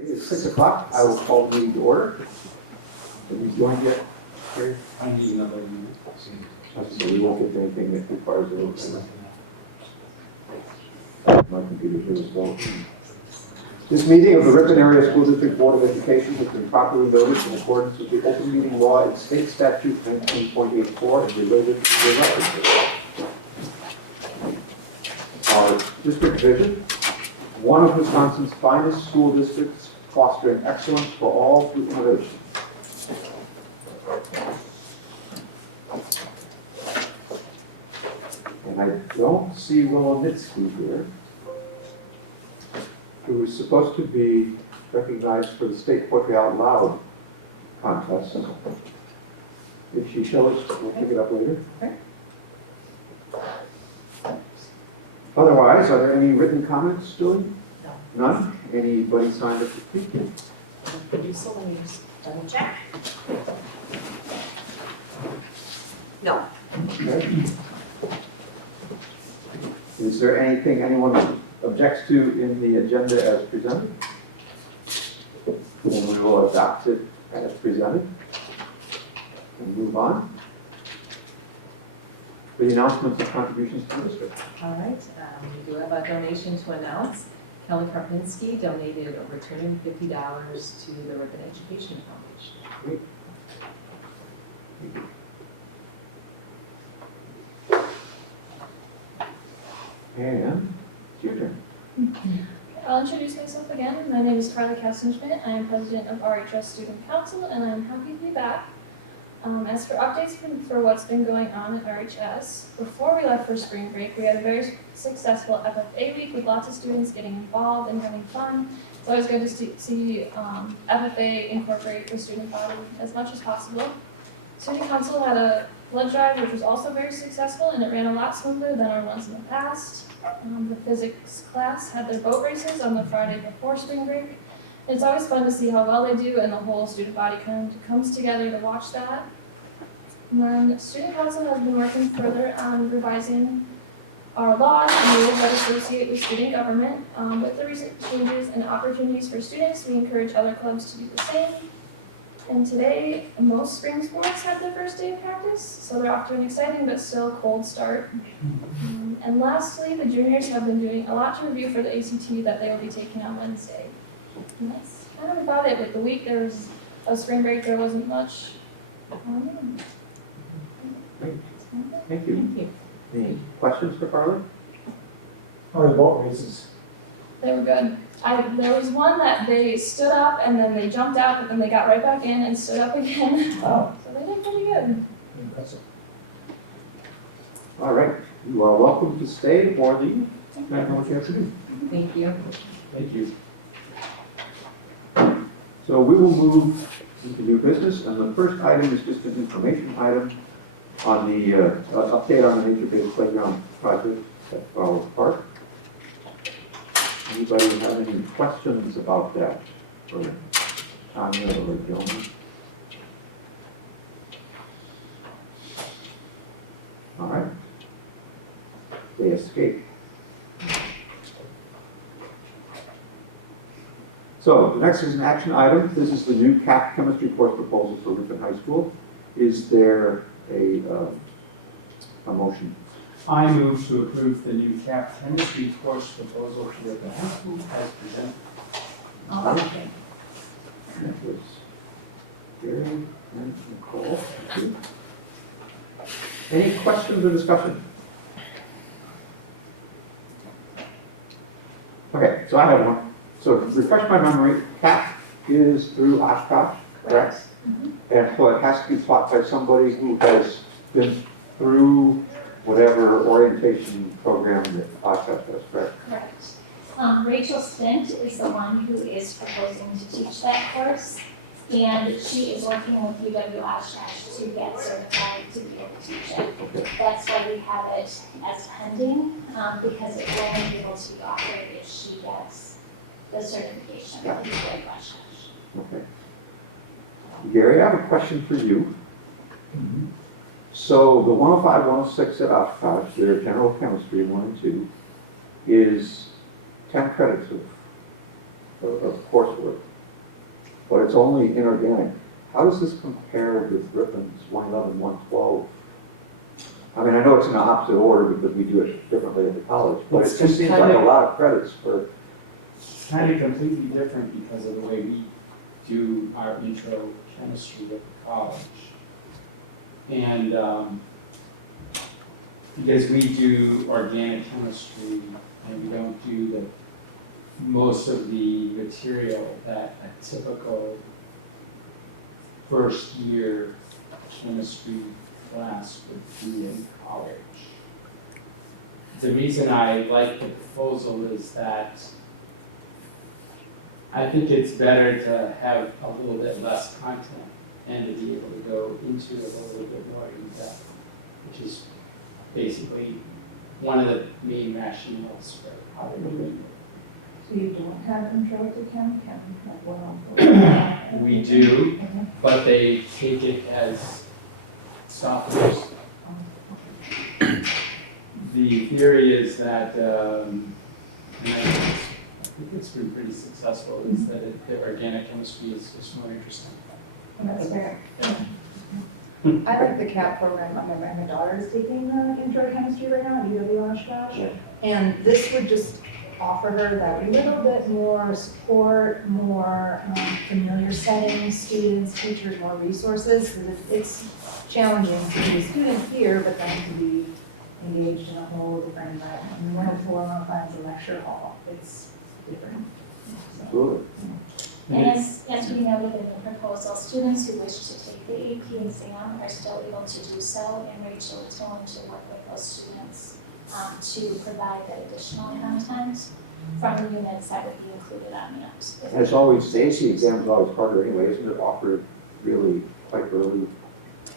It is 6 o'clock. I will call the meeting to order. Have you joined yet, Gary? I need another unit. So we won't get to anything that requires a vote. My computer here is slow. This meeting of the Ripon Area School District Board of Education has been properly noticed in accordance with the open meeting law and state statute 19.84 and related references. Our district vision, one of Wisconsin's finest school districts, fostering excellence for all through innovation. And I don't see Wolonitsky here, who is supposed to be recognized for the State Poetry Out Loud contest. If she shows, we'll pick it up later. Otherwise, are there any written comments, Julie? No. None? Anybody signed up to speak? Producer, let me just double check. No. Okay. Is there anything anyone objects to in the agenda as presented? Then we will adopt it as presented and move on. For the announcements of contributions to the district. All right, we do have a donation to announce. Kelly Karpinski donated a returning $50 to the Ripon Education Foundation. Great. Thank you. And it's your turn. I'll introduce myself again. My name is Carly Kastenschmidt. I am president of RHS Student Council, and I'm happy to be back. As for updates for what's been going on at RHS, before we left for spring break, we had a very successful FFA week with lots of students getting involved and having fun. It's always good to see FFA incorporate the student body as much as possible. Student Council had a blood drive, which was also very successful, and it ran a lot smoother than our ones in the past. The physics class had their boat races on the Friday before spring break. It's always fun to see how well they do, and the whole student body kind of comes together to watch that. And then Student Council has been working further on revising our laws and rules that associate with student government. With the recent changes and opportunities for students, we encourage other clubs to do the same. And today, most spring sports had their first day of practice, so they're off to an exciting but still cold start. And lastly, the juniors have been doing a lot to review for the ACT that they will be taking on Wednesday. And that's kind of about it. With the week, there was a spring break, there wasn't much. Great. Thank you. Thank you. Any questions for Carly? How are the boat races? They were good. There was one that they stood up and then they jumped out, but then they got right back in and stood up again. Wow. So they did pretty good. Impressive. All right. You are welcome to stay or leave. I don't know what you have to do. Thank you. Thank you. So we will move into new business, and the first item is just an information item on the update on the nature-based playground project at Flower Park. Anybody have any questions about that for Tanya or Jonah? All right. They escaped. So the next is an action item. This is the new CAP chemistry course proposal for Ripon High School. Is there a motion? I move to approve the new CAP chemistry course proposal for the high school as presented. Okay. That was Gary and Nicole. Thank you. Any questions or discussion? Okay, so I have one. So to refresh my memory, CAP is through Oshkosh, correct? And so it has to be taught by somebody who has been through whatever orientation program that Oshkosh has, correct? Correct. Rachel Stint is the one who is proposing to teach that course, and she is working with UW Oshkosh to get certified to be able to teach it. Okay. That's why we have it as pending, because it will only be able to be offered if she gets the certification from UW Oshkosh. Okay. Gary, I have a question for you. So the 105, 106 at Oshkosh, their general chemistry 1 and 2, is 10 credits of coursework, but it's only inorganic. How does this compare with Ripon's 111, 112? I mean, I know it's in the opposite order because we do it differently at the college, but it It's just seems like kinda- a lot of credits for, It's kind of completely different because of the way we do our intro chemistry at the college. And because we do organic chemistry and we don't do most of the material that a typical first year chemistry class would be in college. The reason I like the proposal is that I think it's better to have a little bit less content and to be able to go into it a little bit more in depth, which is basically one of the main rationales for how we're doing So you don't have intro to chem, like what it. We do, but they take it as sophomores. The theory is that, and I think it's been pretty successful, is that the organic chemistry is just more interesting. That's fair. I like the CAP program. My daughter is taking intro to chemistry right now at UW Oshkosh. Yeah. And this would just offer her that little bit more support, more familiar settings, students, teachers, more resources. Because it's challenging to be a student here, but then to be engaged in a whole different environment. And 104, 105 is a lecture hall. It's different. So, absolutely. And as we noted in the proposal, students who wish to take the AP exam are still able to do so, and Rachel is willing to work with those students to provide that additional content from the units that would be included on the apps. And it's always, the AC exam is always harder anyway, isn't it offered really quite early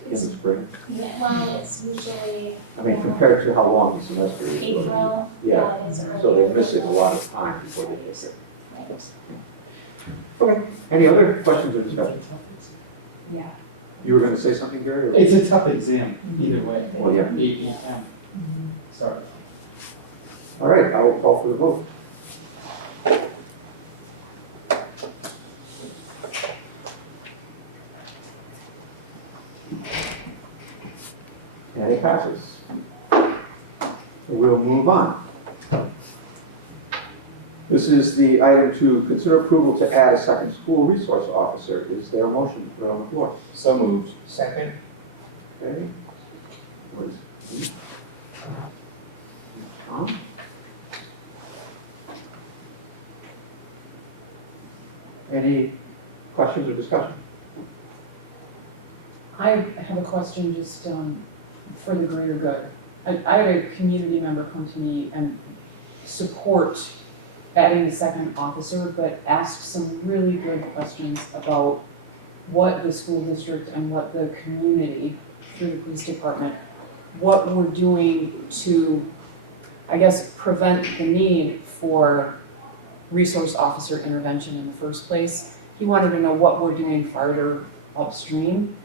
in the spring? Yeah, well, it's usually I mean, compared to how long the semester is. April, Yeah, it is earlier. so they miss it a lot of time before they get it. Right. Okay, any other questions or discussion? yeah. You were gonna say something, Gary? or- It's a tough exam, either way. Well, yeah. AP and chem. Sorry. All right, I will call for the vote. And it passes. We'll move on. This is the item to consider approval to add a second school resource officer. Is there a motion to put on the floor? So moved. Second? Okay. What is- Tom? Any questions or discussion? I have a question just for the greater good. I had a community member come to me and support adding a second officer, but ask some really good questions about what the school district and what the community, through the police department, what we're doing to, I guess, prevent the need for resource officer intervention in the first place. He wanted to know what we're doing farther upstream.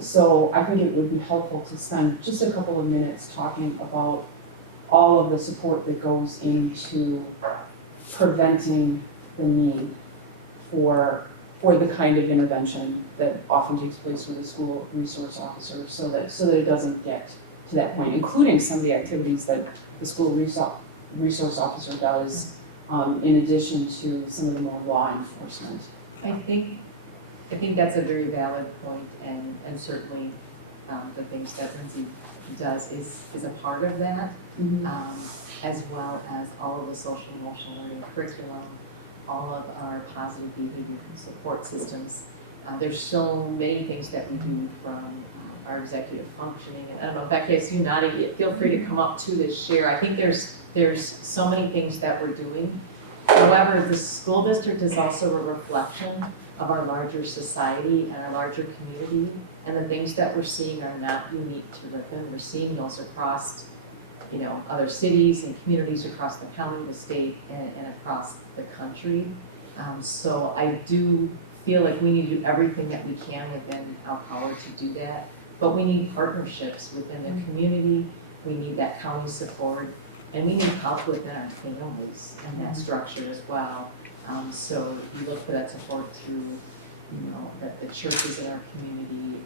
So I think it would be helpful to spend just a couple of minutes talking about all of the support that goes into preventing the need for the kind of intervention that often takes place with a school resource officer, so that it doesn't get to that point, including some of the activities that the school resource officer does, in addition to some of the more law enforcement. I think that's a very valid point, and certainly the things that Lindsay does is a part of that, as well as all of the social emotional learning curriculum, all of our positive behavior support systems. There's so many things that we do, from our executive functioning, and I don't know, Becky, I see you nodding, feel free to come up to share. I think there's so many things that we're doing. However, the school district is also a reflection of our larger society and our larger community, and the things that we're seeing are not unique to Ripon. We're seeing those across, other cities and communities across the county, the state, and across the country. So I do feel like we need to do everything that we can within our power to do that, but we need partnerships within the community. We need that county support, and we need help within our families and that structure as well. So we look for that support through, the churches in our community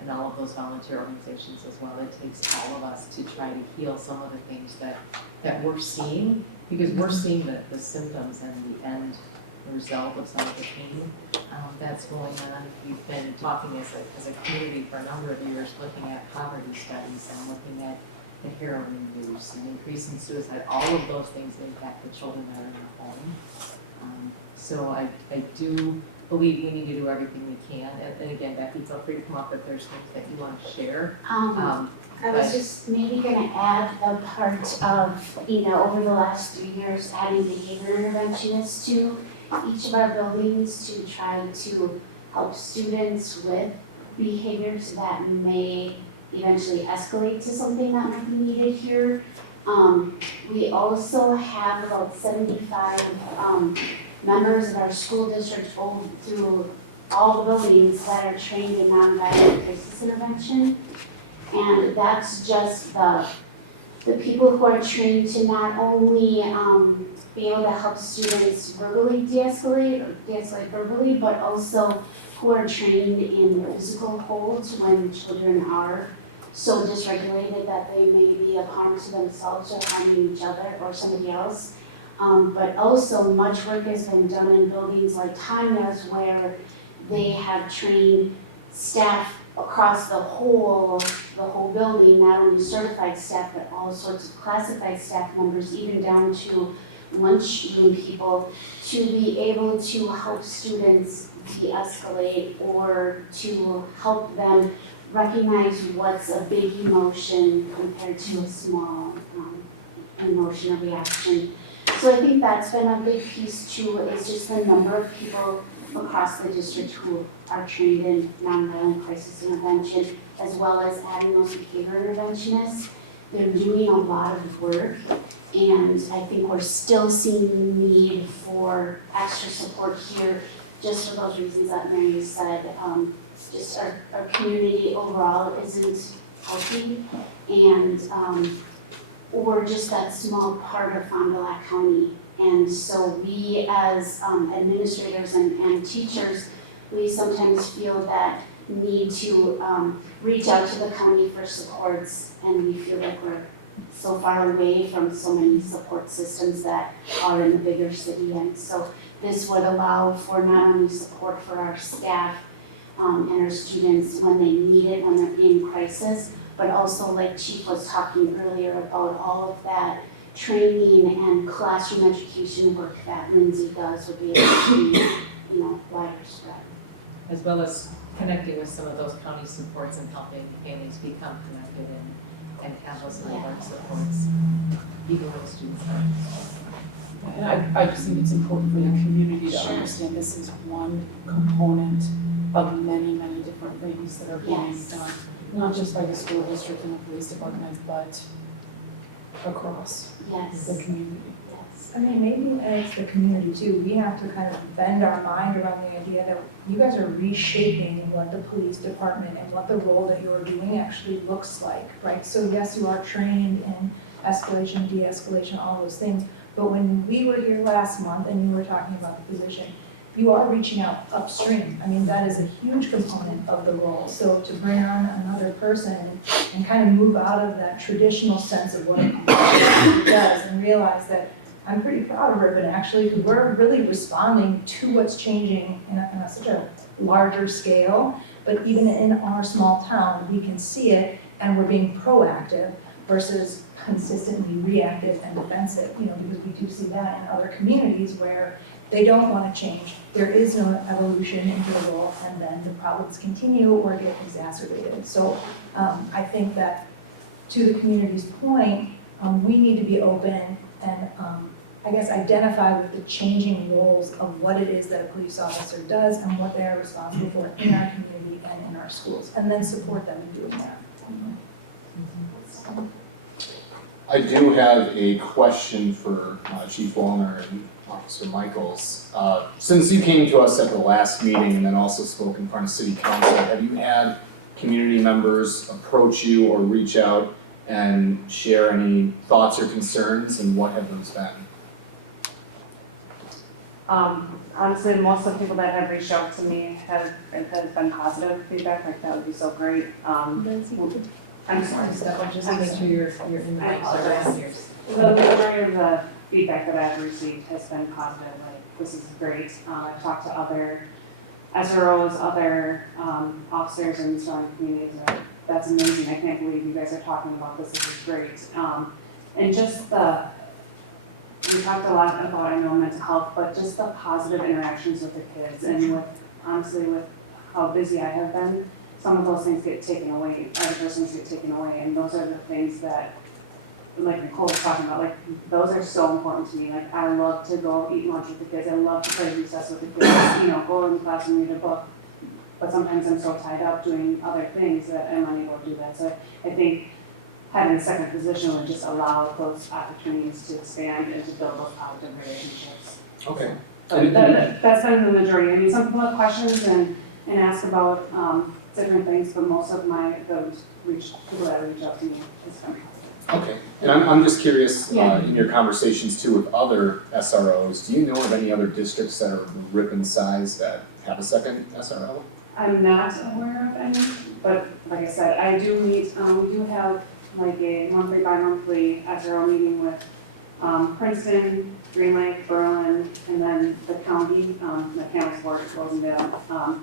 and all of those volunteer organizations as well. It takes all of us to try to heal some of the things that we're seeing, because we're seeing the symptoms and the result of some of the pain that's going on. We've been talking as a community for a number of years, looking at poverty studies and looking at the heroin use and increasing suicide. All of those things impact the children that are in the home. So I do believe we need to do everything we can. And again, Becky, feel free to come up if there's things that you want to share. I was just maybe gonna add a part of, over the last 3 years, adding behavior interventionists to each of our buildings to try to help students with behaviors that may eventually escalate to something that might be needed here. We also have about 75 members of our school district through all the buildings that are trained in nonviolent crisis intervention. And that's just the people who are trained to not only be able to help students verbally de-escalate or de-escalate verbally, but also who are trained in physical holds when children are so dysregulated that they may be a harm to themselves or harming each other or somebody else. But also much work has been done in buildings like Tanya's where they have trained staff across the whole building, not only certified staff, but all sorts of classified staff members, even down to lunchroom people, to be able to help students de-escalate or to help them recognize what's a big emotion compared to a small emotion or reaction. So I think that's been a big piece too, is just the number of people across the district who are trained in nonviolent crisis intervention, as well as adding those behavior interventionists. They're doing a lot of work, and I think we're still seeing the need for extra support here, just for those reasons that Mary said. Just our community overall isn't healthy, and we're just that small part of Fond du Lac County. And so we as administrators and teachers, we sometimes feel that need to reach out to the county for supports, and we feel like we're so far away from so many support systems that are in the bigger city. And so this would allow for not only support for our staff and our students when they need it, when they're in crisis, but also like Chief was talking earlier about all of that training and classroom education work that Lindsay does would be able to be, wider spread. As well as connecting with some of those county supports and helping families become connected and have those network supports, even when students are. And I just think it's important for the community to Sure. understand this is one component of many, many different things that are being Yes. done, not just by the school district and the police department, but across Yes. the community. Yes. I mean, maybe as the community too, we have to kind of bend our mind around the idea that you guys are reshaping what the police department and what the role that you're doing actually looks like, right? So yes, you are trained in escalation, de-escalation, all those things, but when we were here last month and you were talking about the position, you are reaching out upstream. I mean, that is a huge component of the role. So to bring on another person and kind of move out of that traditional sense of what a police does and realize that I'm pretty proud of Ripon actually, because we're really responding to what's changing in such a larger scale. But even in our small town, we can see it and we're being proactive versus consistently reactive and defensive, because we do see that in other communities where they don't want to change. There is no evolution into the role, and then the problems continue or get exacerbated. So I think that to the community's point, we need to be open and I guess identify with the changing roles of what it is that a police officer does and what they are responsible for in our community and in our schools, and then support them in doing that. I do have a question for Chief Wallner and Officer Michaels. Since you came to us at the last meeting and then also spoke in front of City Council, have you had community members approach you or reach out and share any thoughts or concerns, and what have those been? Honestly, most of the people that have reached out to me have been positive feedback, like that would be so great. I'm sorry. Just make sure you're in the I right apologize. ears. The majority of the feedback that I've received has been positive, like, this is great. I've talked to other SROs, other officers in surrounding communities, and that's amazing, I can't believe you guys are talking about this is great. And just we talked a lot about, I know, mental health, but just the positive interactions with the kids, and with, honestly, with how busy I have been, some of those things get taken away, other things get taken away, and those are the things that, like Nicole was talking about, like, those are so important to me. Like, I love to go eat lunch with the kids, I love to play recess with the kids, go in the class and read a book. But sometimes I'm so tied up doing other things that I'm unable to do that. So I think having a second position would just allow those opportunities to expand and to build those positive relationships. Okay. But that's been the majority. I mean, some people have questions and ask about different things, but most of people that reach out to me is from. Okay, and I'm just curious, in your conversations too with other SROs, do you know of any other districts that are Ripon size that have a second SRO? I'm not aware of any, but like I said, I do meet, we do have like a monthly, bi-monthly SRO meeting with Princeton, Green Lake, Berlin, and then the county, the county board, Rosendale,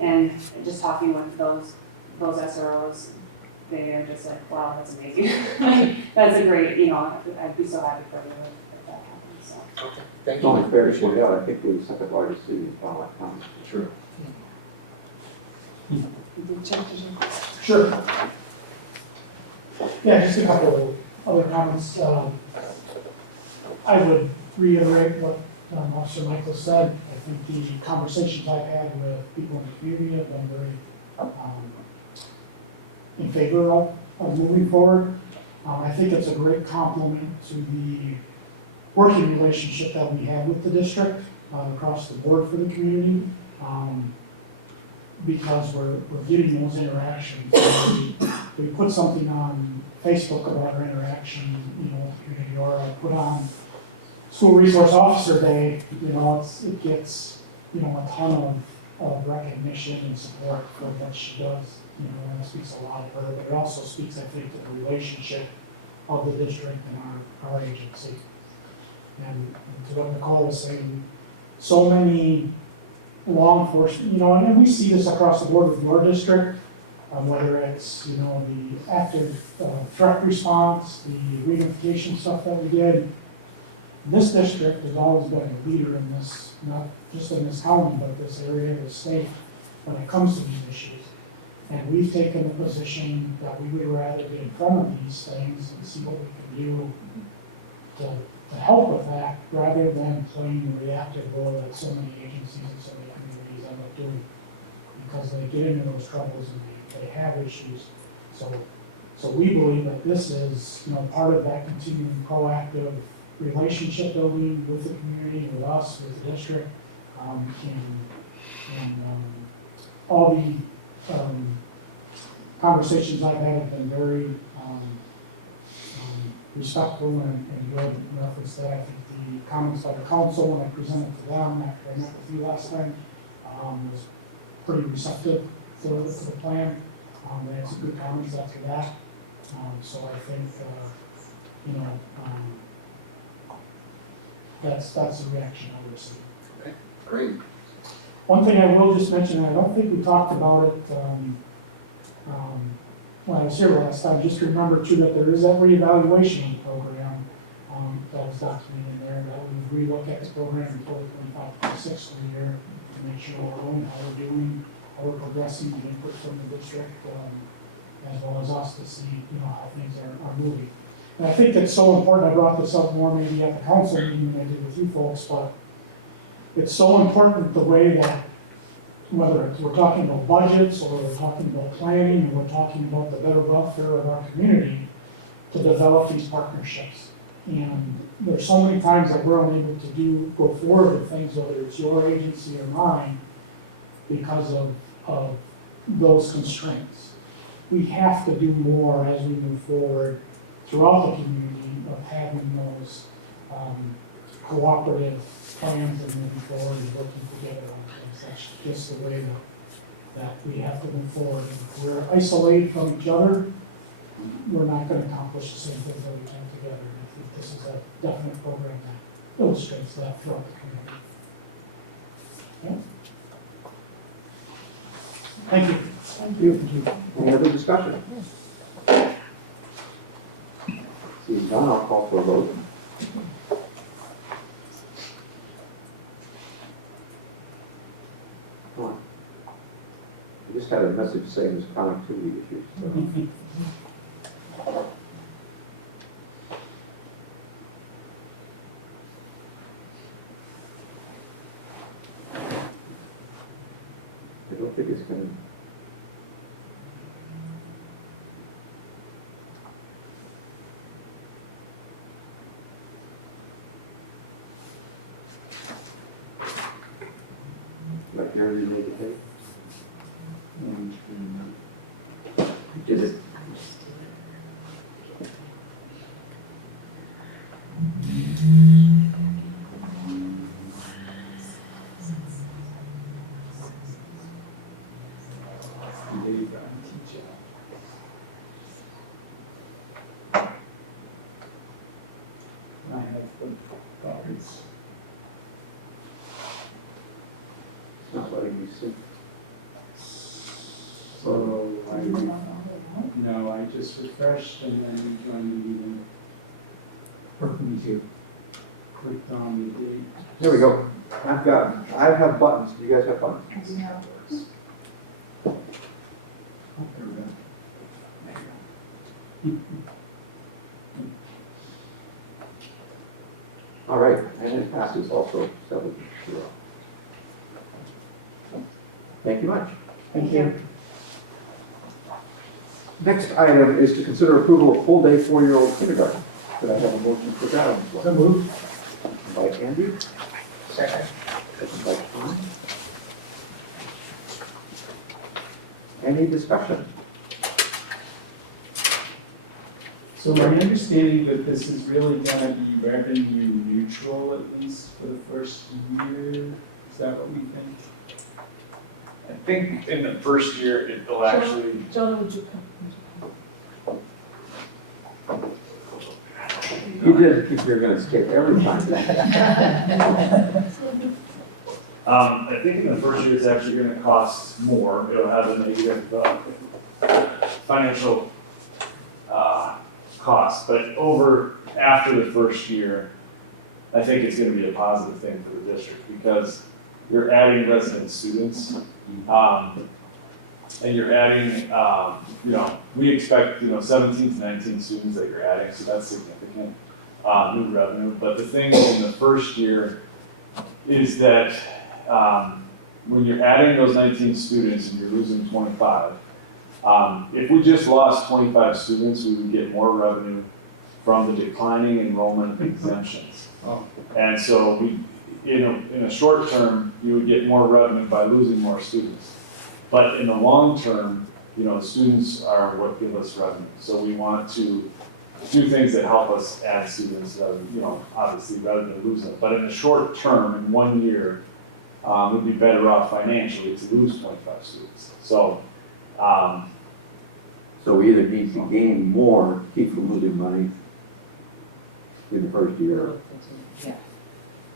and just talking with those SROs, they are just like, wow, that's amazing. That's a great, I'd be so happy for you if that happens, so. Okay, thank It's you. only fair to point out, I think we're the second largest city in Donald County. True. Sure. Yeah, just a couple of other comments. I would reiterate what Officer Michael said. I think the conversations I've had with people in the community have been very in favor of moving forward. I think it's a great compliment to the working relationship that we have with the district across the board for the community. Because we're getting those interactions. We put something on Facebook about our interaction, with the community, or I put on School Resource Officer Day, it gets, a ton of recognition and support for what she does, and it speaks a lot of her, but it also speaks, I think, to the relationship of the district and our agency. And to what Nicole was saying, so many law enforcement, and we see this across the board with your district, whether it's, the active threat response, the reunification stuff that we did. This district has always been a leader in this, not just in this county, but this area of the state when it comes to these issues. And we've taken the position that we would rather get in front of these things and see what we can do to help with that, rather than playing the reactive role that so many agencies and so many communities end up doing, because they get into those troubles and they have issues. So we believe that this is, part of that continuing proactive relationship building with the community, with us, with the district, and all the conversations I've had have been very respectful and good in reference to that. I think the comments by the council when I presented to them after I met with you last time was pretty receptive to the plan. They had some good comments after that. So I think, that's the reaction I would see. Okay, great. One thing I will just mention, I don't think we talked about it when I was here last time, just remember too that there is that reevaluation program that was documented in there, that we relook at the program for the 25-26 school year to make sure we're doing, how we're doing, how we're progressing, the input from the district, as well as us to see, how things are moving. And I think that's so important. I brought this up more maybe at the council meeting than I did with you folks, but it's so important the way that, whether it's we're talking about budgets, or we're talking about planning, or we're talking about the better welfare of our community, to develop these partnerships. And there's so many times that we're unable to go forward with things, whether it's your agency or mine, because of those constraints. We have to do more as we move forward throughout the community of having those cooperative plans and moving forward and working together on things. That's just the way that we have to move forward. If we're isolated from each other, we're not gonna accomplish the same things that we can together. And I think this is a definite program that illustrates that throughout the community. Okay? Thank you. Thank you. Any other discussion? Seeing none, I'll call for a vote. Come on. I just had a message saying there's connectivity issues. So. I don't think it's gonna. Like Gary, you made the tape? You did it. I have the copies. It's not letting me see. So I just refreshed and then joined the meeting. Me too. Clicked on the date. There we go. I have buttons. Do you guys have buttons? Oh, there we go. All right, and it passes also 7-0. Thank you much. Thank you. Next item is to consider approval of full-day 4-year-old kindergarten. Could I have a motion for that on the floor? So moved. By Andy, Second. second by Tom. Any discussion? So my understanding that this is really gonna be revenue neutral, at least for the first year, is that what we think? I think in the first year, it'll actually, Jonah, would you come? You did think you were gonna skip every time. I think in the first year, it's actually gonna cost more. It'll have a negative, financial, cost, but after the first year, I think it's gonna be a positive thing for the district because you're adding resident students. And you're adding, we expect, 17 to 19 students that you're adding, so that's significant, new revenue. But the thing in the first year is that, when you're adding those 19 students and you're losing 25, if we just lost 25 students, we would get more revenue from the declining enrollment exemptions. Oh. And so in a short term, you would get more revenue by losing more students. But in the long term, students are what give us revenue. So we want to do things that help us add students, obviously rather than lose them. But in the short term, in 1 year, we'd be better off financially to lose 25 students. So, So we either need to gain more, to keep from losing money in the first year.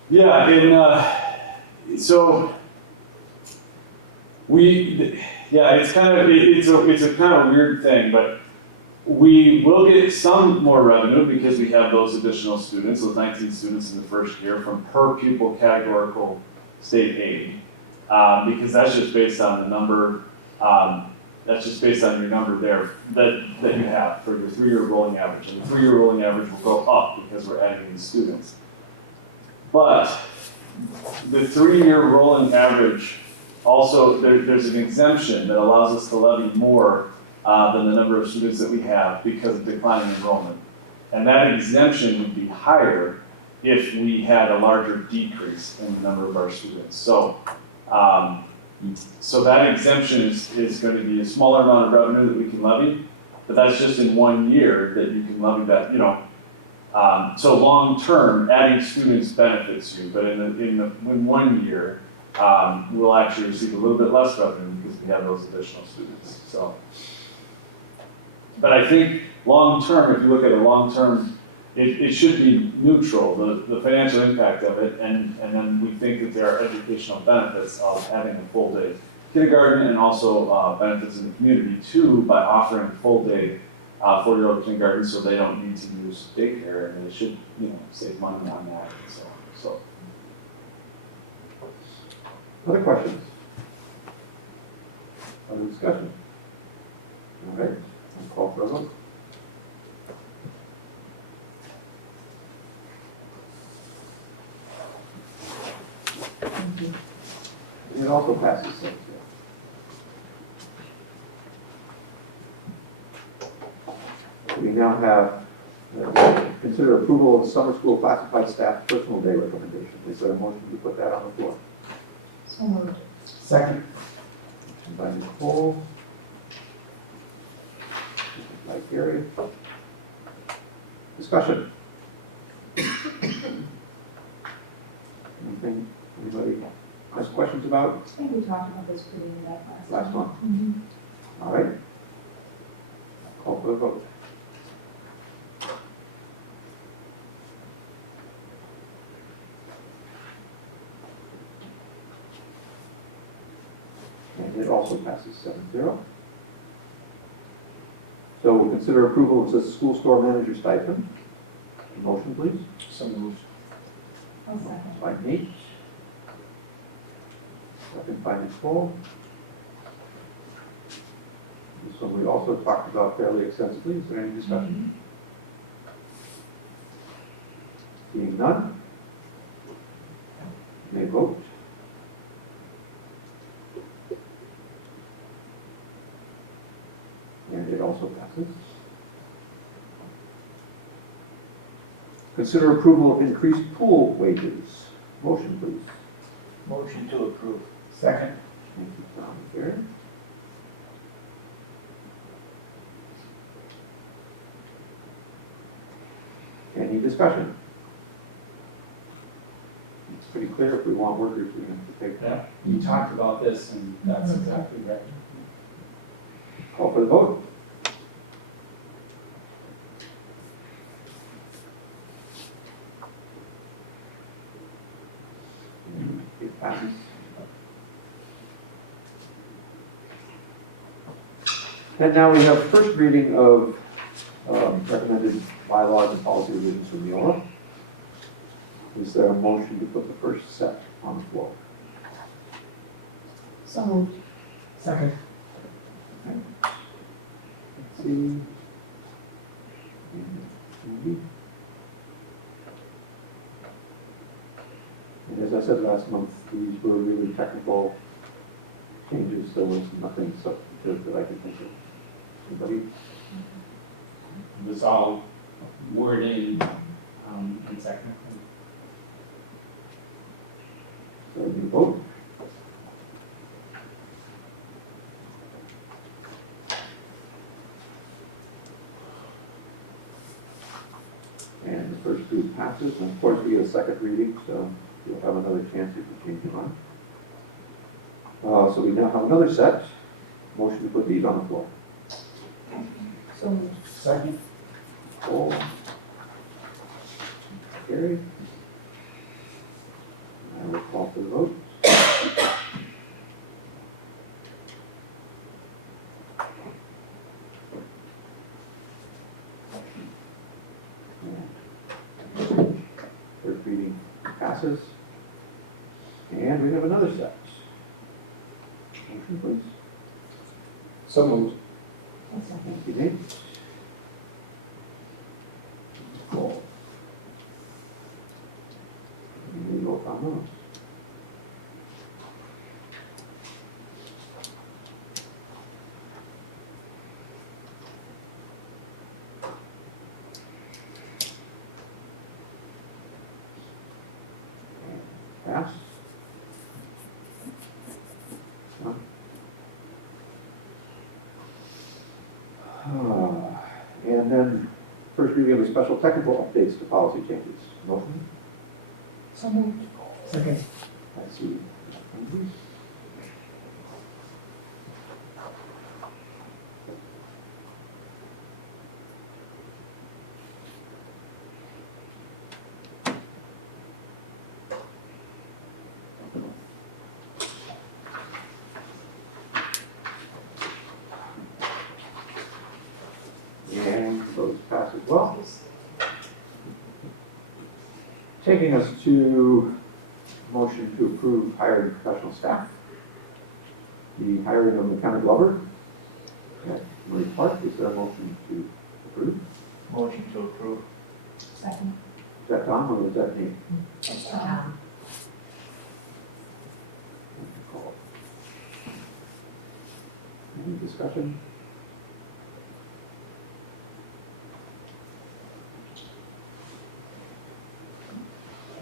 Yeah. so it's a kind of weird thing, but we will get some more revenue because we have those additional students, those 19 students in the first year from per pupil categorical state aid, because that's just based on the number, that's just based on your number there that you have for your 3-year rolling average. And the 3-year rolling average will go up because we're adding these students. But the 3-year rolling average, also there's an exemption that allows us to levy more than the number of students that we have because of declining enrollment. And that exemption would be higher if we had a larger decrease in the number of our students. So that exemption is going to be a smaller amount of revenue that we can levy, but that's just in 1 year that you can levy that, So long-term, adding students benefits you, but in 1 year, we'll actually receive a little bit less revenue because we have those additional students, so. But I think long-term, if you look at it long-term, it should be neutral, the financial impact of it, and then we think that there are educational benefits of having a full day kindergarten and also benefits in the community too by offering full day 4-year-old kindergarten so they don't need to use daycare and they should, save money on that and so on, so. Other questions? Other discussion? All right, I'll call for a vote. And it also passes 6-0. We now have, consider approval of the summer school classified staff personal day recommendation. Is there a motion to put that on the floor? So moved. Second. Motion by Nicole. Second by Gary. Discussion. Anything, anybody has questions about I think we talked about this pretty in depth last month? Mhm. All right. Call for the vote. And it also passes 7-0. So we'll consider approval of the school store manager stipend. Motion, please. So moved. I'll second. By Nate. Second by Nicole. This one we also talked about fairly extensively. Is there any discussion? Seeing none. You may vote. And it also passes. Consider approval of increased pool wages. Motion, please. Motion to approve. Second. Thank you, Tom and Gary. Any discussion? It's pretty clear if we want workers, we have to take Yeah, you talked about this and that's exactly right. call for the vote. It passes. And now we have first reading of recommended bylaws and policy revisions from Neola. Is there a motion to put the first set on the floor? So moved. Second. Let's see. And Andy. And as I said last month, these were really technical changes. There was nothing substantive that I can think of. Anybody? It was all wording, and technical. So we vote. And the first two passes, and of course we get a second reading, so you'll have another chance if you change your mind. So we now have another set. Motion to put these on the floor. So moved. Second. Cole. Carried. I will call for the vote. First reading passes. And we have another set. Motion, please. So moved. I'll second. Thank you, Nate. Cole. And we vote on those. Pass. And then first first reading of the special technical updates to policy changes. Motion? So moved. Second. I see. And those pass as well. Taking us to motion to approve hiring professional staff. The hiring of McKenna Glover at Marie Park, is there a motion to approve? Motion to approve. Second. Is that Tom or is that me? Any discussion?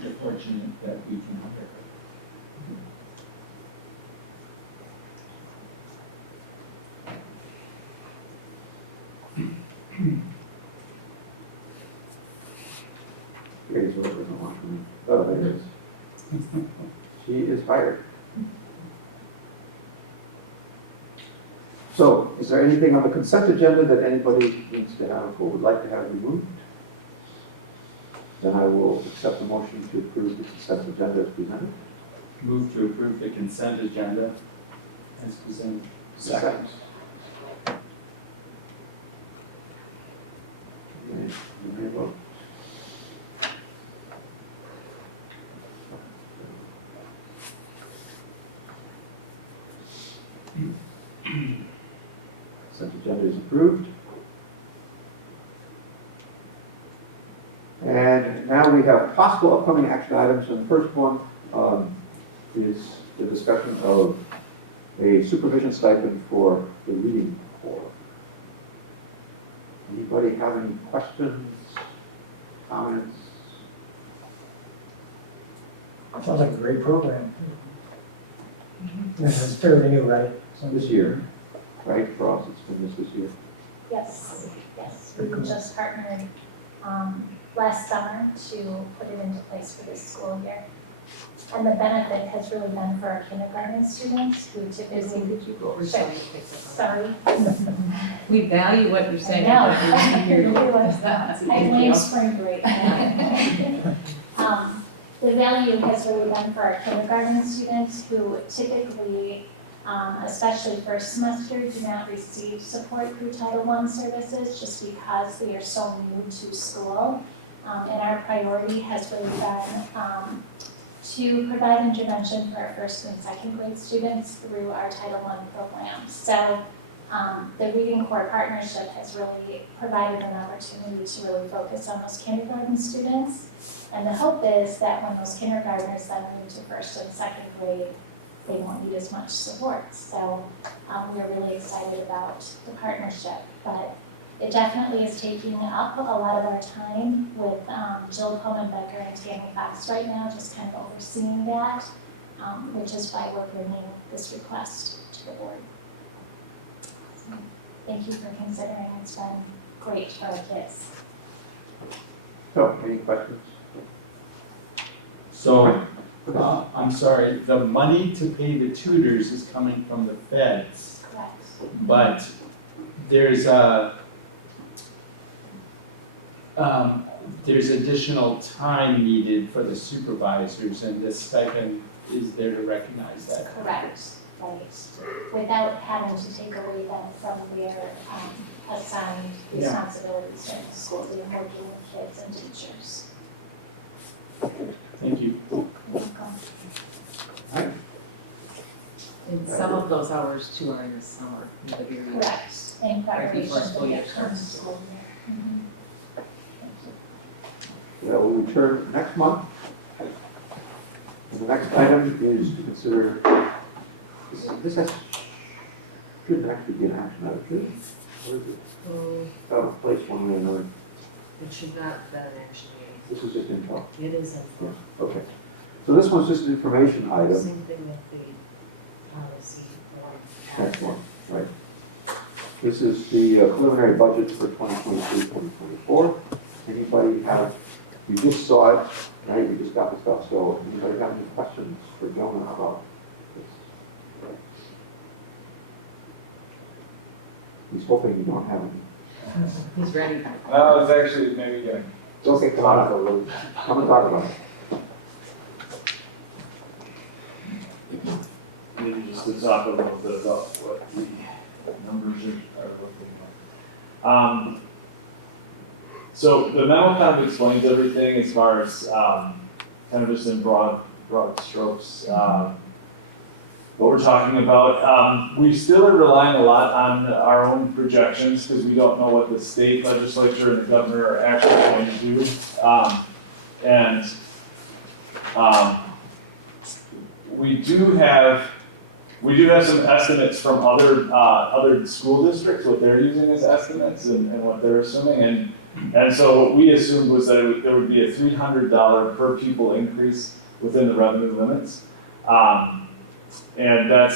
You're fortunate that we can hire Here's what doesn't want from me. Oh, there it is. She is hired. So, is there anything on the consent agenda that anybody needs to have or would like to have removed? Then I will accept the motion to approve the consent agenda as presented. Move to approve the consent agenda as presented. Second. Okay, you may vote. Consent agenda is approved. And now we have possible upcoming action items, and the first one is the discussion of a supervision stipend for the reading corps. Anybody have any questions, comments? Sounds like a great program. This is fairly new, right? So This year, right, for us, it's been this year. Yes, we just partnered last summer to put it into place for this school year. And the benefit has really been for our kindergarten students who typically, Could you go over Sure. some of the things? sorry, We value what you're saying. I know. but you're here. I Thank blame you. spring break. The value has really been for our kindergarten students who typically, especially first semester, do not receive support through Title I services just because they are so new to school. And our priority has really been to provide intervention for our first and second grade students through our Title I program. So the Reading Corps partnership has really provided an opportunity to really focus on those kindergarten students. And the hope is that when those kindergartners then move to first and second grade, they won't need as much support. So we are really excited about the partnership, but it definitely is taking up a lot of our time with Jill Pullman-Becker and Tammy Fox right now, just kind of overseeing that, which is why we're bringing this request to the board. So, thank you for considering. It's been great for our kids. So, any questions? So, I'm sorry, the money to pay the tutors is coming from the feds, Correct. but there's additional time needed for the supervisors, and this stipend is there to recognize that. Correct, right. Without having to take away them from their assigned responsibilities during the school day, working with kids and teachers. Thank you. You're welcome. And some of those hours too are in the summer, in the very. Correct, in preparation before for school the year upcoming starts. school year. Mhm. That will return next month. And the next item is to consider, shouldn't actually be an action item, should it? Or is it? Oh, Out of place one way or another. it should not have been an action meeting. This is just info. It is Yeah, info. okay. So this one's just an information item. Same thing with the policy form. Next one, right. This is the preliminary budget for 2023-2024. Anybody have, you just saw it, right? We just got the stuff. So anybody have any questions for Jonah about this? He's hoping you don't have any. He's ready. Well, it's actually maybe getting. It's okay, come on, come and talk about it. Maybe just to talk a little bit about what the numbers are looking like. So the memo kind of explains everything as far as kind of just in broad strokes. What we're talking about. We still are relying a lot on our own projections because we don't know what the state legislature and the governor are actually going to do. We do have some estimates from other school districts, what they're using as estimates and what they're assuming. And so what we assumed was that there would be a $300 per pupil increase within the revenue limits. And that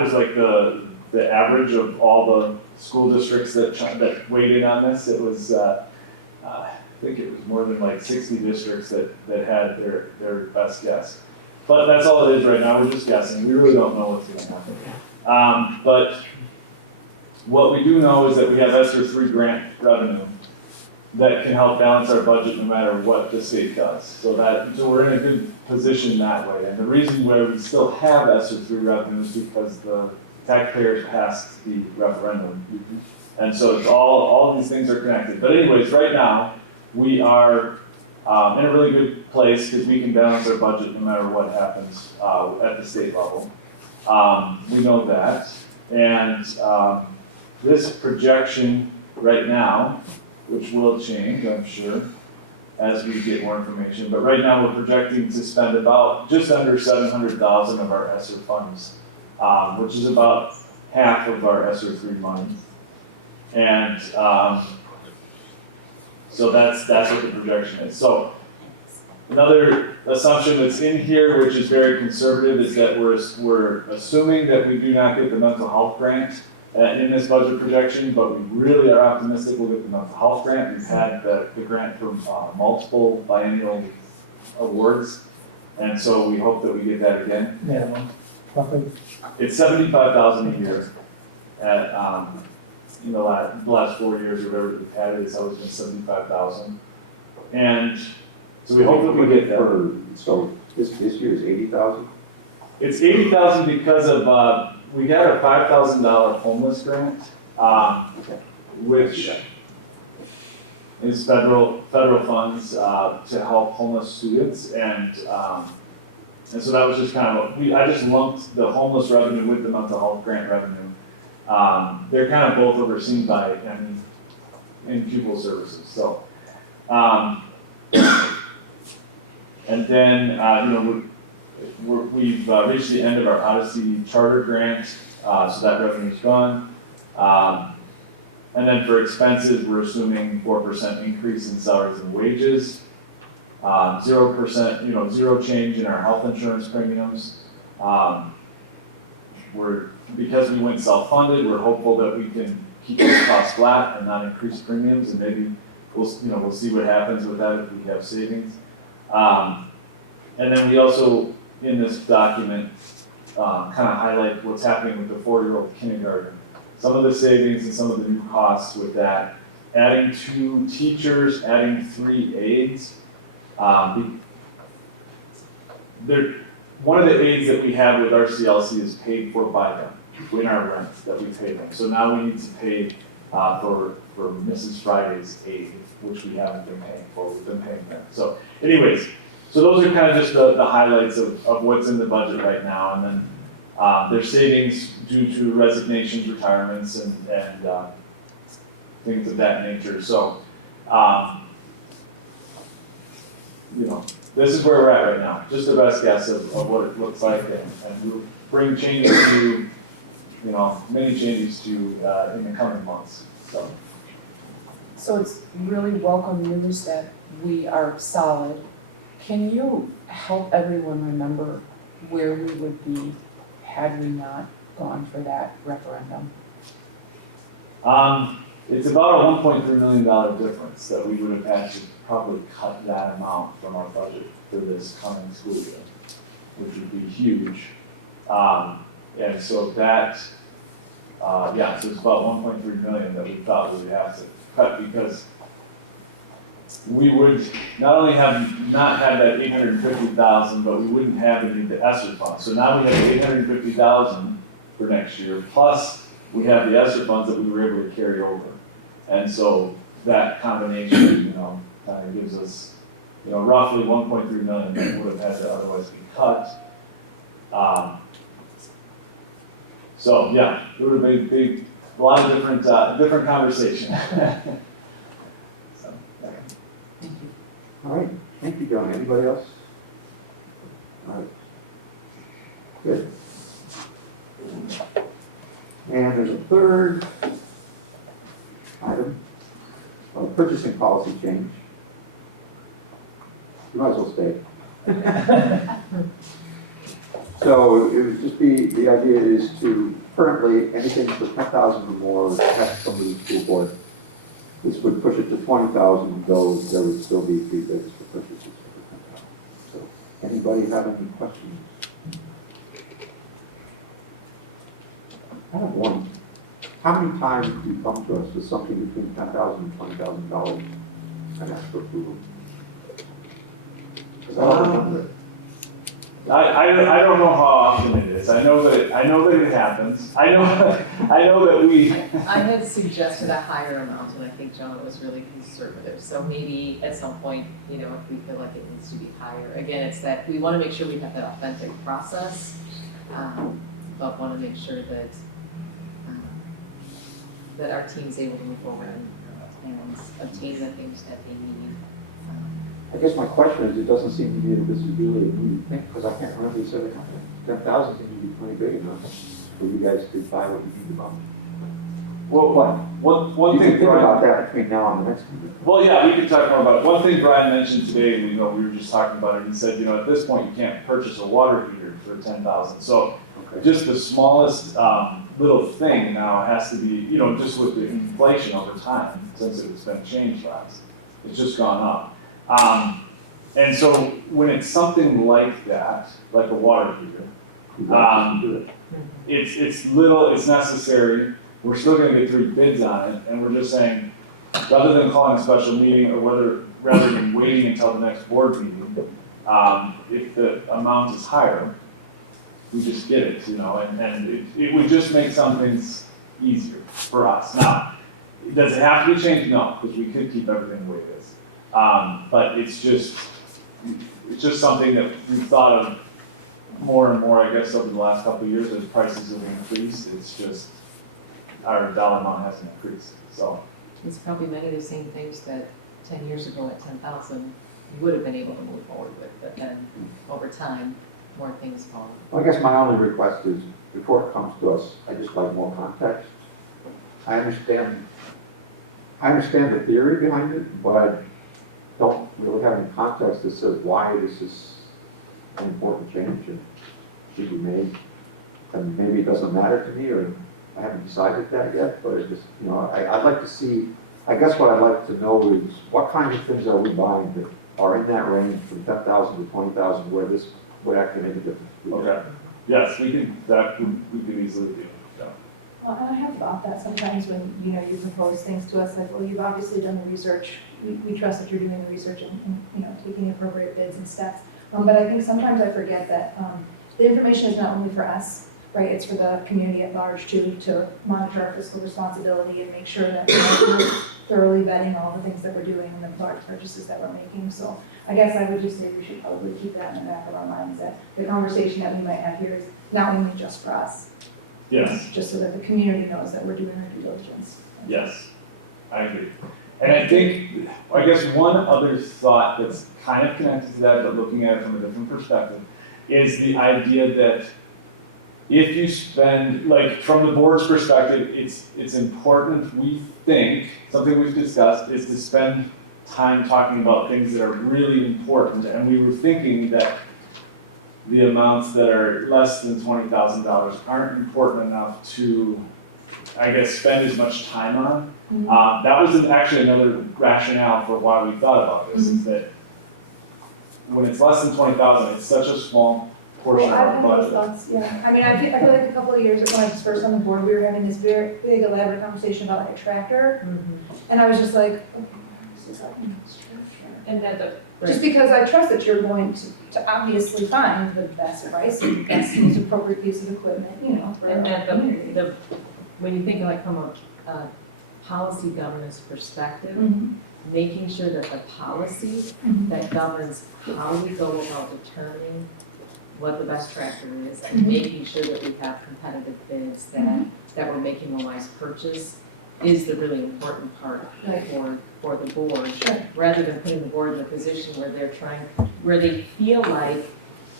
was like the average of all the school districts that weighed in on this. It was, I think it was more than like 60 districts that had their best guess. But that's all it is right now, we're just guessing, we really don't know what's gonna happen. But what we do know is that we have ESSER 3 grant revenue that can help balance our budget no matter what the state does. So we're in a good position that way. And the reason why we still have ESSER 3 revenue is because the taxpayers passed the referendum. And so it's all of these things are connected. But anyways, right now, we are in a really good place because we can balance our budget no matter what happens at the state level. We know that. And this projection right now, which will change, I'm sure, as we get more information. But right now, we're projecting to spend about just under $700,000 of our ESSER funds, which is about half of our ESSER 3 money. And so that's what the projection is. So another assumption that's in here, which is very conservative, is that we're assuming that we do not get the mental health grant in this budget projection, but we really are optimistic we'll get the mental health grant. We've had the grant from multiple biennial awards, and so we hope that we get that again. Minimum, roughly. It's $75,000 a year. At in the last 4 years or whatever we've had it, it's always been $75,000, and so we hope that we get that. So this year is 80,000. It's 80,000 because of we got a $5,000 homeless grant, which is federal funds to help homeless students, and so that was just kind of I just lumped the homeless revenue with the mental health grant revenue. They're kind of both overseen by in pupil services. So, and then we've reached the end of our Odyssey charter grant, so that revenue's gone. And then for expenses, we're assuming 4% increase in salaries and wages, 0%, zero change in our health insurance premiums. Because we went self-funded, we're hopeful that we can keep those costs flat and not increase premiums, and maybe we'll see what happens with that if we have savings. And then we also, in this document, kind of highlight what's happening with the 4-year-old kindergarten. Some of the savings and some of the new costs with that. Adding 2 teachers, adding 3 aides. One of the aides that we have with our CLC is paid for by them in our rent that we pay them. So now we need to pay for Mrs. Friday's aide, which we haven't been paying for. We've been paying them. So anyways, so those are kind of just the highlights of what's in the budget right now. And then there's savings due to resignations, retirements, and things of that nature. So, this is where we're at right now. Just the best guess of what it looks like, and we'll bring changes to, many changes to in the coming months. So it's really welcome news that we are solid. Can you help everyone remember where we would be had we not gone for that referendum? It's about a $1.3 million difference that we would have had to probably cut that amount from our budget for this coming school year, which would be huge. And so that, yeah, so it's about 1.3 million that we thought we would have to cut because we would not only have not had that 850,000, but we wouldn't have any of the ESSER funds. So now we have 850,000 for next year, plus we have the ESSER funds that we were able to carry over. And so that combination, kind of gives us, roughly 1.3 million that would have had to otherwise be cut. So yeah, it would have been a lot of different conversation. So, yeah. All right, thank you, John. Anybody else? All right. Good. And there's a third item, purchasing policy change. You might as well stay. So it would just be, the idea is to, currently, anything for 10,000 or more has to come to the school board. This would push it to 20,000, though there would still be free bids for purchases for 10,000. So, anybody have any questions? I have one. How many times do you come to us with something between $10,000 and $20,000 and ask for approval? Because I don't remember it. I don't know how often it is. I know that it happens. I know that we. I had suggested a higher amount, and I think John was really conservative. So maybe at some point, if we feel like it needs to be higher. Again, it's that we want to make sure we have that authentic process, but want to make sure that that our team's able to move forward and obtain the things that they need. I guess my question is, it doesn't seem to me that this is really a new thing, because I can't remember you said it. 10,000 seems to be plenty big enough for you guys to buy what you need to buy. Well, one You thing, can think Brian. about that between now and the next meeting. Well, yeah, we can talk more about it. One thing Brian mentioned today, we were just talking about it. He said, at this point, you can't purchase a water heater for 10,000. So Okay. just the smallest little thing now has to be, just with the inflation over time, since it's been changed last, it's just gone up. And so when it's something like that, like a water heater, it's little, it's necessary. We're still going to get 3 bids on it, and we're just saying, rather than calling a special meeting, or rather than waiting until the next board meeting, if the amount is higher, we just get it, and it would just make some things easier for us. Now, does it have to be changed? No, because we could keep everything the way it is. But it's just something that we've thought of more and more, I guess, over the last couple of years as prices have increased. It's just our dollar amount hasn't increased. So It's probably many of the same things that 10 years ago at 10,000, you would have been able to move forward with, but then over time, more things fall. Well, I guess my only request is, before it comes to us, I just like more context. I understand the theory behind it, but I don't really have any context that says why this is an important change and should be made. And maybe it doesn't matter to me, or I haven't decided that yet, but it just, I'd like to see, I guess what I'd like to know is what kind of things are we buying that are in that range from 10,000 to 20,000 where this would actually make a difference. okay, yes, we could easily do. So. Well, and I have thought that sometimes when, you propose things to us, like, well, you've obviously done the research, we trust that you're doing the research and taking the appropriate bids and steps. But I think sometimes I forget that the information is not only for us, right, it's for the community at large too, to monitor our fiscal responsibility and make sure that we're thoroughly vetting all the things that we're doing and the large purchases that we're making. So I guess I would just say we should probably keep that in the back of our minds, that the conversation that we might have here is not only just for us. Yes. Just so that the community knows that we're doing our due diligence. Yes, I agree. And I guess one other thought that's kind of connected to that, but looking at it from a different perspective, is the idea that if you spend, like from the board's perspective, it's important, we think, something we've discussed, is to spend time talking about things that are really important. And we were thinking that the amounts that are less than $20,000 aren't important enough to I guess, spend as much time on. That was actually another rationale for why we thought about this, is that when it's less than 20,000, it's such a small portion of Well, I've our had those budget. thoughts, yeah. I mean, I feel like a couple of years ago, when I was first on the board, we were having this very big elaborate conversation about like a tractor. And I was just like, okay, this is like a tractor. And then the, Just because I trust that you're going to obviously find the best price and the best, most appropriate piece of equipment, you know, for our and then community. when you think like from a policy governance perspective, Mhm. making sure that the policy Mhm. that governs how we go about determining what the best tractor is and making sure that we have competitive bids, that we're making a wise purchase is the really important part Right. for the board. Sure. Rather than putting the board in a position where where they feel like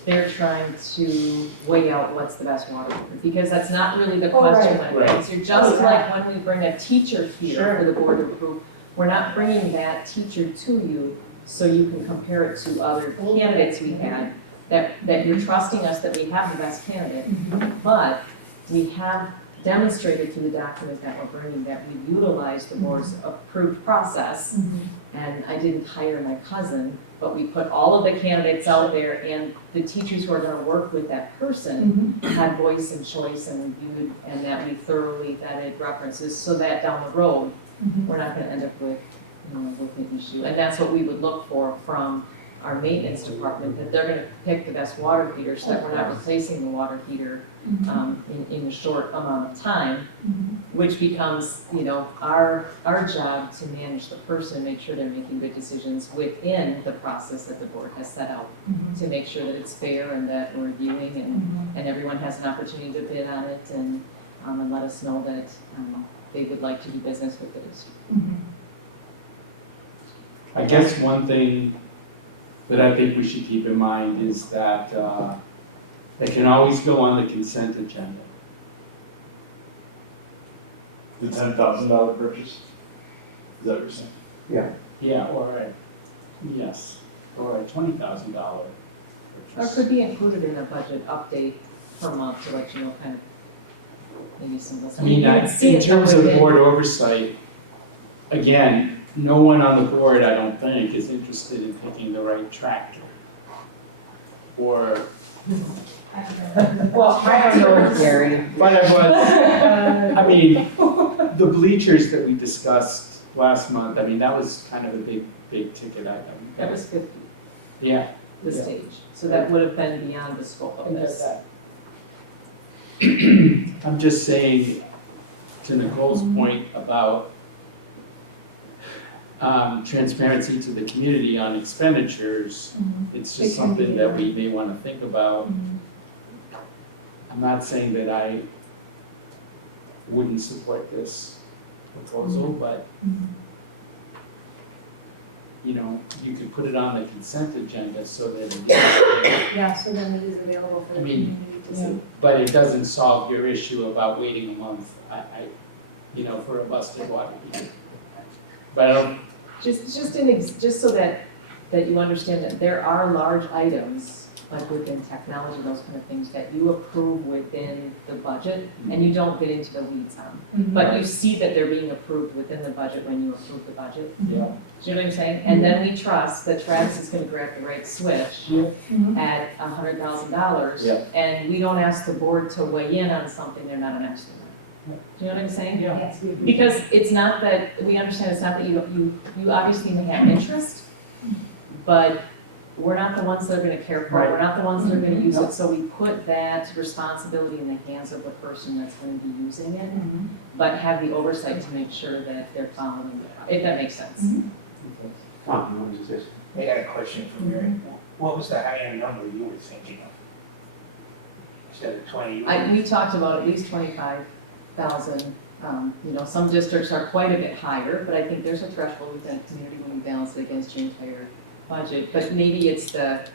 they're trying to weigh out what's the best water heater, because that's not really the Oh, right. question when it comes. You're just Oh, like when we bring a teacher here Sure. for the board to approve, we're not bringing that teacher to you so you can compare it to other candidates we had, that you're trusting us that we have the best candidate, but we have demonstrated through the document that we're bringing that we utilize the board's approved process. And I didn't hire my cousin, but we put all of the candidates out there, and the teachers who are gonna work with that person had voice and choice and reviewed, and that we thoroughly vetted references, so that down the road, we're not gonna end up with, with an issue. And that's what we would look for from our maintenance department, that they're gonna pick the best water heater, so that we're not replacing the water heater in a short amount of time, which becomes, our job to manage the person, make sure they're making good decisions within the process that the board has set out, to make sure that it's fair and that we're reviewing and everyone has an opportunity to bid on it and let us know that they would like to do business with it. I guess one thing that I think we should keep in mind is that it can always go on the consent agenda. The $10,000 purchase? Is that what you're saying? Yeah, or a $20,000 Or purchase. could be included in a budget update per month to let you know kind of maybe some of the. I mean, in terms of board oversight, again, no one on the board, I don't think, is interested in picking the right tractor. Or, Well, I don't know, Gary. but I was, I mean, the bleachers that we discussed last month, I mean, that was kind of a big ticket item. That was 50, Yeah. the Yeah. stage, so that would have been beyond the scope of this. I'm just saying, to Nicole's point about transparency to the community on expenditures, it's It just can be something that we may want to think about. I'm not saying that I wouldn't support this proposal, but you could put it on the consent agenda so that it is, Yeah, so then it is available for the I mean, community to see. but it doesn't solve your issue about waiting a month, for a busted water heater. But I don't, Just so that you understand that there are large items, like within technology, those kind of things, that you approve within the budget, and you don't get into the weeds on. But you see that they're being approved within the budget when you approve the budget. yeah. Do you know what I'm saying? And then we trust that Travis is gonna grab the right switch at $100,000. Yeah. And we don't ask the board to weigh in on something they're not an expert on. Do you know what I'm saying? Yes, we agree. Because it's not that, we understand it's not that you obviously may have interest, but we're not the ones that are gonna care for it, we're not the ones that are gonna use it, so we put that responsibility in the hands of the person that's gonna be using it, but have the oversight to make sure that they're following if that makes sense. Tom, you want to say this? I got a question for Mary. What was the higher number you were thinking of? Instead of 20? We talked about at least 25,000, some districts are quite a bit higher, but I think there's a threshold within a community when you balance it against your entire budget, but maybe it's the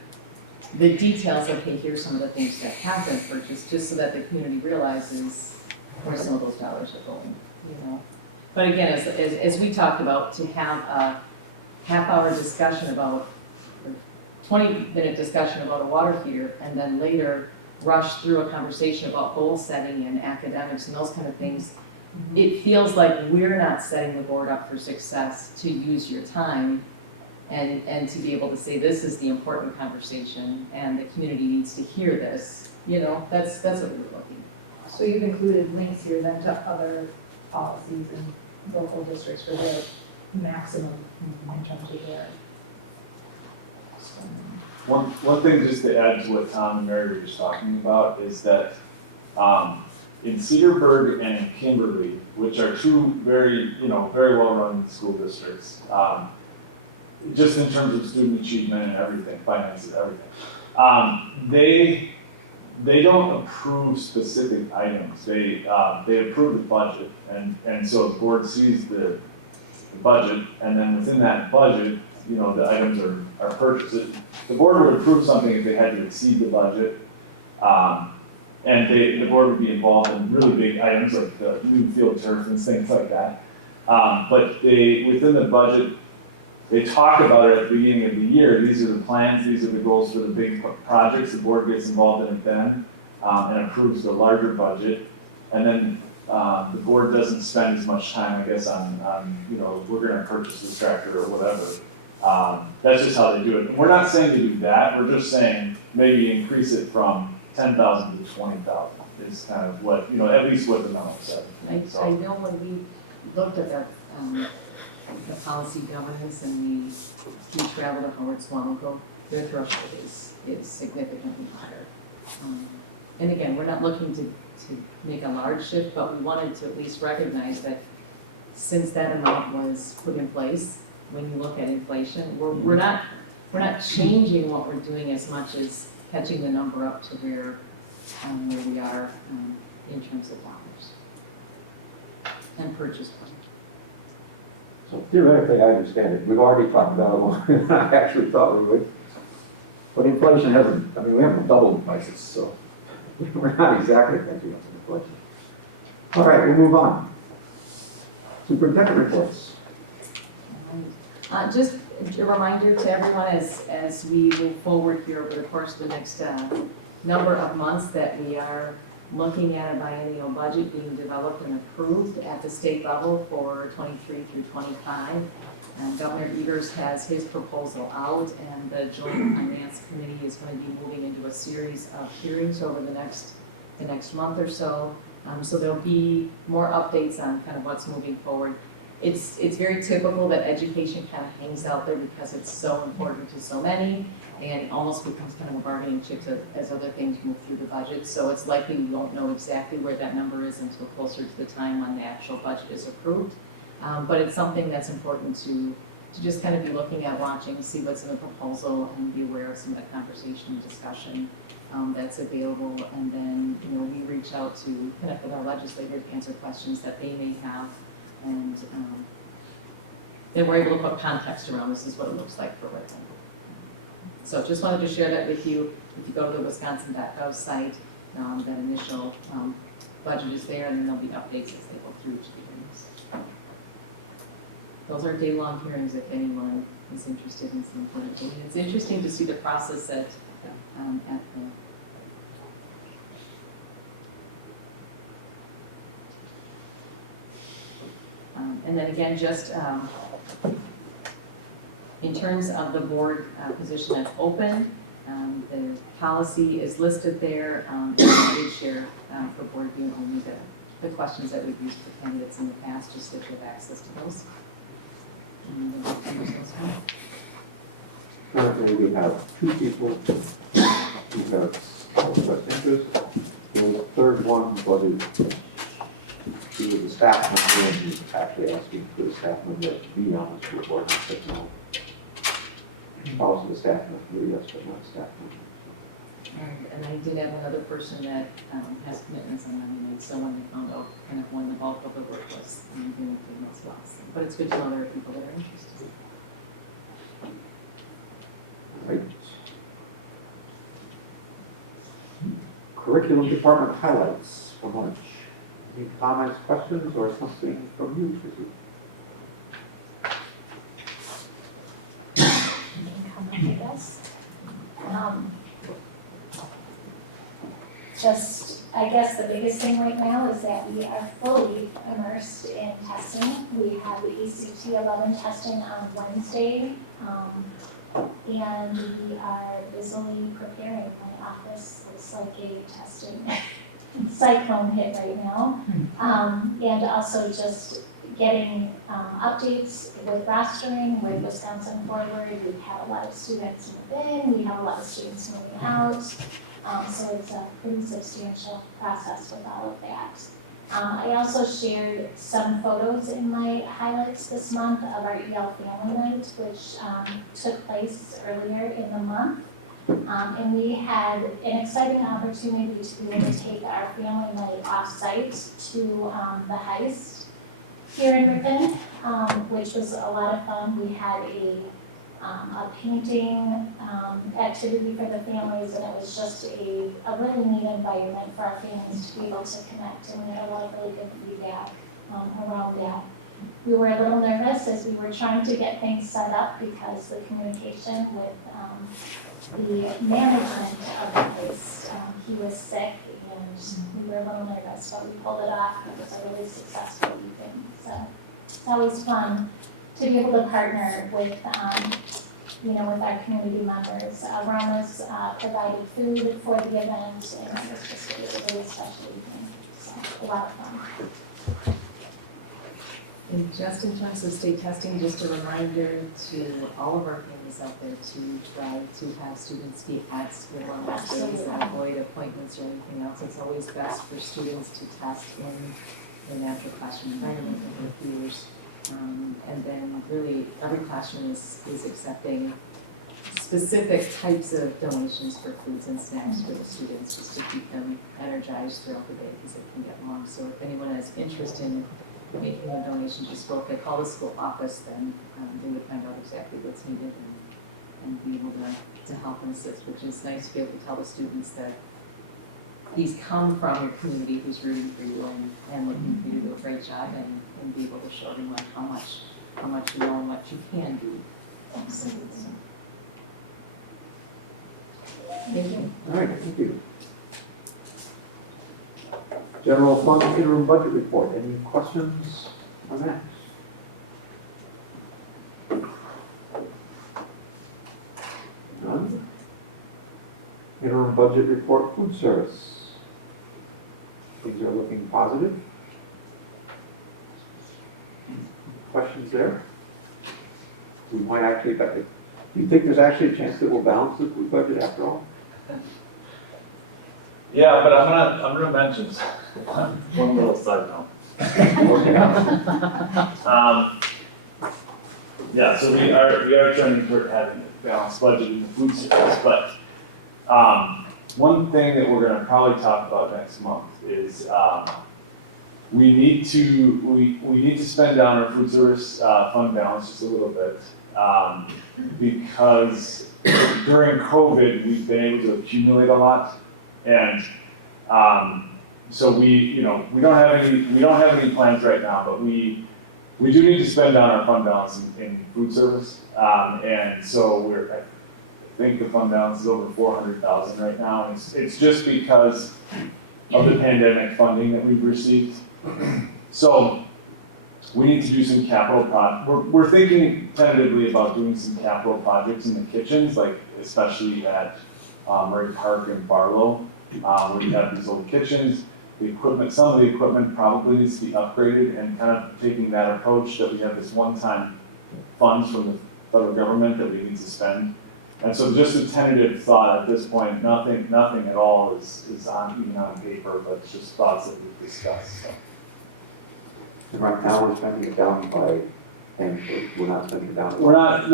details of, hey, here's some of the things that have been purchased, just so that the community realizes where some of those dollars are going, But again, as we talked about, to have a half-hour discussion about, 20-minute discussion about a water heater, and then later rush through a conversation about goal setting and academics and those kind of things, it feels like we're not setting the board up for success to use your time and to be able to say, this is the important conversation and the community needs to hear this, that's what we're looking. So you've included links here then to other policies and local districts for their maximum in terms of their. One thing just to add to what Tom and Mary were just talking about is that in Cedarburg and in Kimberly, which are two very well-run school districts, just in terms of student achievement and everything, finances, everything, they don't approve specific items. They approve the budget, and so the board sees the budget, and then within that budget, the items are purchased. The board would approve something if they had to exceed the budget, and the board would be involved in really big items like the new field turf and things like that. But within the budget, they talk about it at the beginning of the year. These are the plans, these are the goals for the big projects. The board gets involved in it then and approves the larger budget. And then the board doesn't spend as much time, I guess, on we're gonna purchase this tractor or whatever. That's just how they do it. And we're not saying to do that, we're just saying maybe increase it from 10,000 to 20,000 is kind of what, at least what the memo said. I know when we looked at the policy governance and we traveled to Howard Swamico, their threshold is significantly higher. And again, we're not looking to make a large shift, but we wanted to at least recognize that since that amount was put in place, when you look at inflation, we're not changing what we're doing as much as catching the number up to where we are in terms of dollars and purchase price. So theoretically, I understand it. We've already talked about it more than I actually thought we would. But inflation we haven't doubled prices, so we're not exactly catching up to inflation. All right, we'll move on. Superintendent reports. Just a reminder to everyone as we move forward here over the course of the next number of months that we are looking at a biennial budget being developed and approved at the state level for 23 through 25. And Governor Evers has his proposal out, and the Joint Finance Committee is going to be moving into a series of hearings over the next month or so. So there'll be more updates on kind of what's moving forward. It's very typical that education kind of hangs out there because it's so important to so many, and it almost becomes kind of a bargaining chip as other things move through the budget. So it's likely we won't know exactly where that number is until closer to the time when the actual budget is approved. But it's something that's important to just kind of be looking at, watching, see what's in the proposal, and be aware of some of the conversation and discussion that's available. And then, we reach out to connect with our legislators, answer questions that they may have, and then we're able to put context around this is what it looks like for Ripon. So just wanted to share that with you. If you go to the wisconsin.gov site, that initial budget is there, and then there'll be updates as they go through each hearings. Those are day-long hearings if anyone is interested in something. And it's interesting to see the process at the and then again, just in terms of the board position that's open, the policy is listed there, and I did share for board view only the questions that we've used for candidates in the past, just that you have access to those. Currently, we have two people who have expressed interest. The third one was she was a staff member, and he's actually asking for the staff member to be on the school board. I said no. Also the staff member, yes, but not staff member. And I did have another person that has commitments on Monday night, so when they found out kind of when the bulk of the work was doing things well. But it's good to know there are people that are interested. Right. Curriculum department highlights for lunch. Any comments, questions, or something from you, Tracy? I guess. Just I guess the biggest thing right now is that we are fully immersed in testing. We have the ECT 11 testing on Wednesday, and we are busily preparing. My office looks like a testing cyclone hit right now. And also just getting updates with rostering, with Wisconsin Forward. We've had a lot of students move in, we have a lot of students moving out. So it's a pretty substantial process with all of that. I also shared some photos in my highlights this month of our EL Family Night, which took place earlier in the month. And we had an exciting opportunity to be able to take our family night off-site to the Heist here in Ripon, which was a lot of fun. We had a painting activity for the families, and it was just a really neat environment for our families to be able to connect, and we had a lot of really good feedback around that. We were a little nervous as we were trying to get things set up because the communication with the management of the place, he was sick, and we were a little nervous, but we pulled it off. It was a really successful evening, so it's always fun to be able to partner with, with our community members. Ramos provided food for the event, and it was just a really special evening, so a lot of fun. And just in terms of state testing, just a reminder to all of our families out there to try to have students be at school on those days and avoid appointments or anything else. It's always best for students to test in a natural classroom environment with their peers. And then really every classroom is accepting specific types of donations for foods and snacks for the students, just to keep them energized throughout the day because it can get long. So if anyone has interest in making a donation, just go up and call the school office, then they would find out exactly what's needed and be able to help and assist, which is nice to be able to tell the students that he's come from your community who's rooting for you and looking for you to do a great job and be able to show them like how much you know and what you can do. Absolutely. Thank you. All right, thank you. General fund interim budget report. Any questions on that? None? Interim budget report, food service. Things are looking positive. Questions there? We might actually, do you think there's actually a chance that we'll balance the food budget after all? Yeah, but I'm gonna mention one little side note. Yeah, so we are trending toward having a balanced budget in the food service, but one thing that we're gonna probably talk about next month is we need to spend down our food service fund balance just a little bit because during COVID we've been able to accumulate a lot. And so we don't have any plans right now, but we do need to spend down our fund balance in food service. And so I think the fund balance is over 400,000 right now, and it's just because of the pandemic funding that we've received. So we need to do some capital we're thinking tentatively about doing some capital projects in the kitchens, like especially at Murray Park and Barlow. Where we have these old kitchens, some of the equipment probably needs to be upgraded, and kind of taking that approach that we have this one-time funds from the federal government that we need to spend. And so just a tentative thought at this point, nothing at all is even on paper, but it's just thoughts that we've discussed. So. And right now we're spending it down by, and we're not spending it down. We're on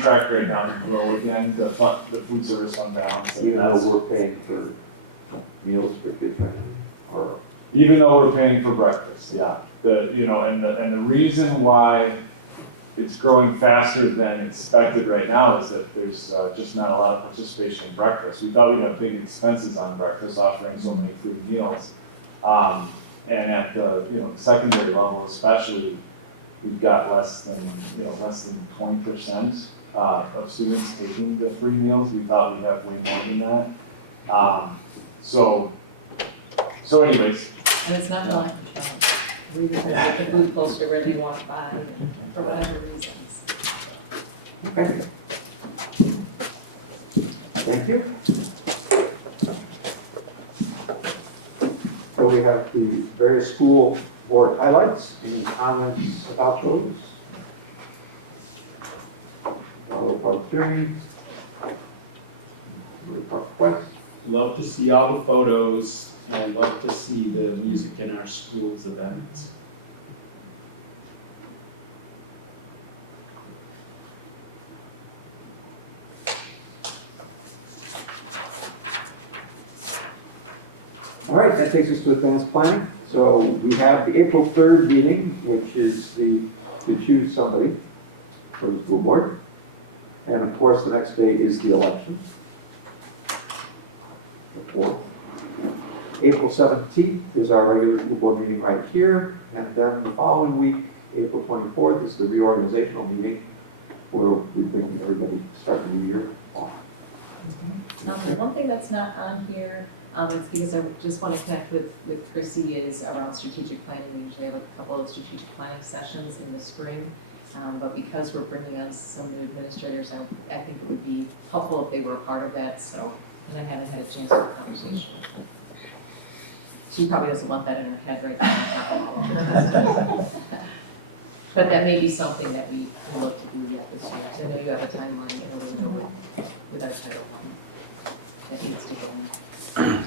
track right now to grow again, the food service fund balance. Even though we're paying for meals for kids right now, or? Even though we're paying for breakfast, yeah. And the reason why it's growing faster than expected right now is that there's just not a lot of participation in breakfast. We thought we'd have big expenses on breakfast, offering so many free meals. And at the secondary level especially, we've got less than 20% of students taking the free meals. We thought we'd have way more than that. So anyways, And it's not like, we just have to get the food close to where they walk by, for whatever reasons. Okay. Thank you. So we have the various school board highlights. Any comments about those? Public hearing. Request. Love to see all the photos and love to see the music in our schools events. All right, that takes us to advanced planning. So we have the April 3rd meeting, which is to choose somebody for the school board. And of course, the next day is the election. The 4th. April 17th is our regular school board meeting right here. And then the following week, April 24th, is the reorganizational meeting where we bring everybody to start the new year off. One thing that's not on here, is because I just want to connect with Chrissy, is around strategic planning. We usually have a couple of strategic planning sessions in the spring. But because we're bringing on some new administrators, I think it would be helpful if they were a part of that, so, and I haven't had a chance to have a conversation with her. She probably doesn't want that in her head right now. But that may be something that we will look to do yet this year. So I know you have a timeline in order to go with our Title I that needs to go in.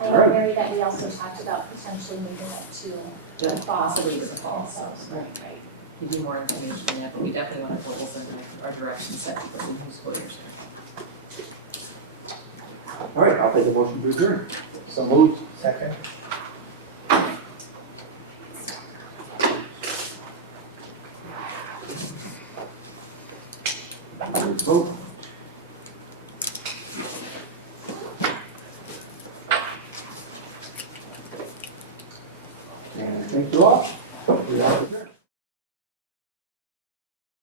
I know, Mary, that we also talked about potentially moving it to the fall. Possibly to the fall, so, Right, right. right. We do more information on that, but we definitely want to focus on our direction set for the new school year. All right, I'll take a motion to adjourn. So moved. Second? Please vote. And thank you all. We are adjourned.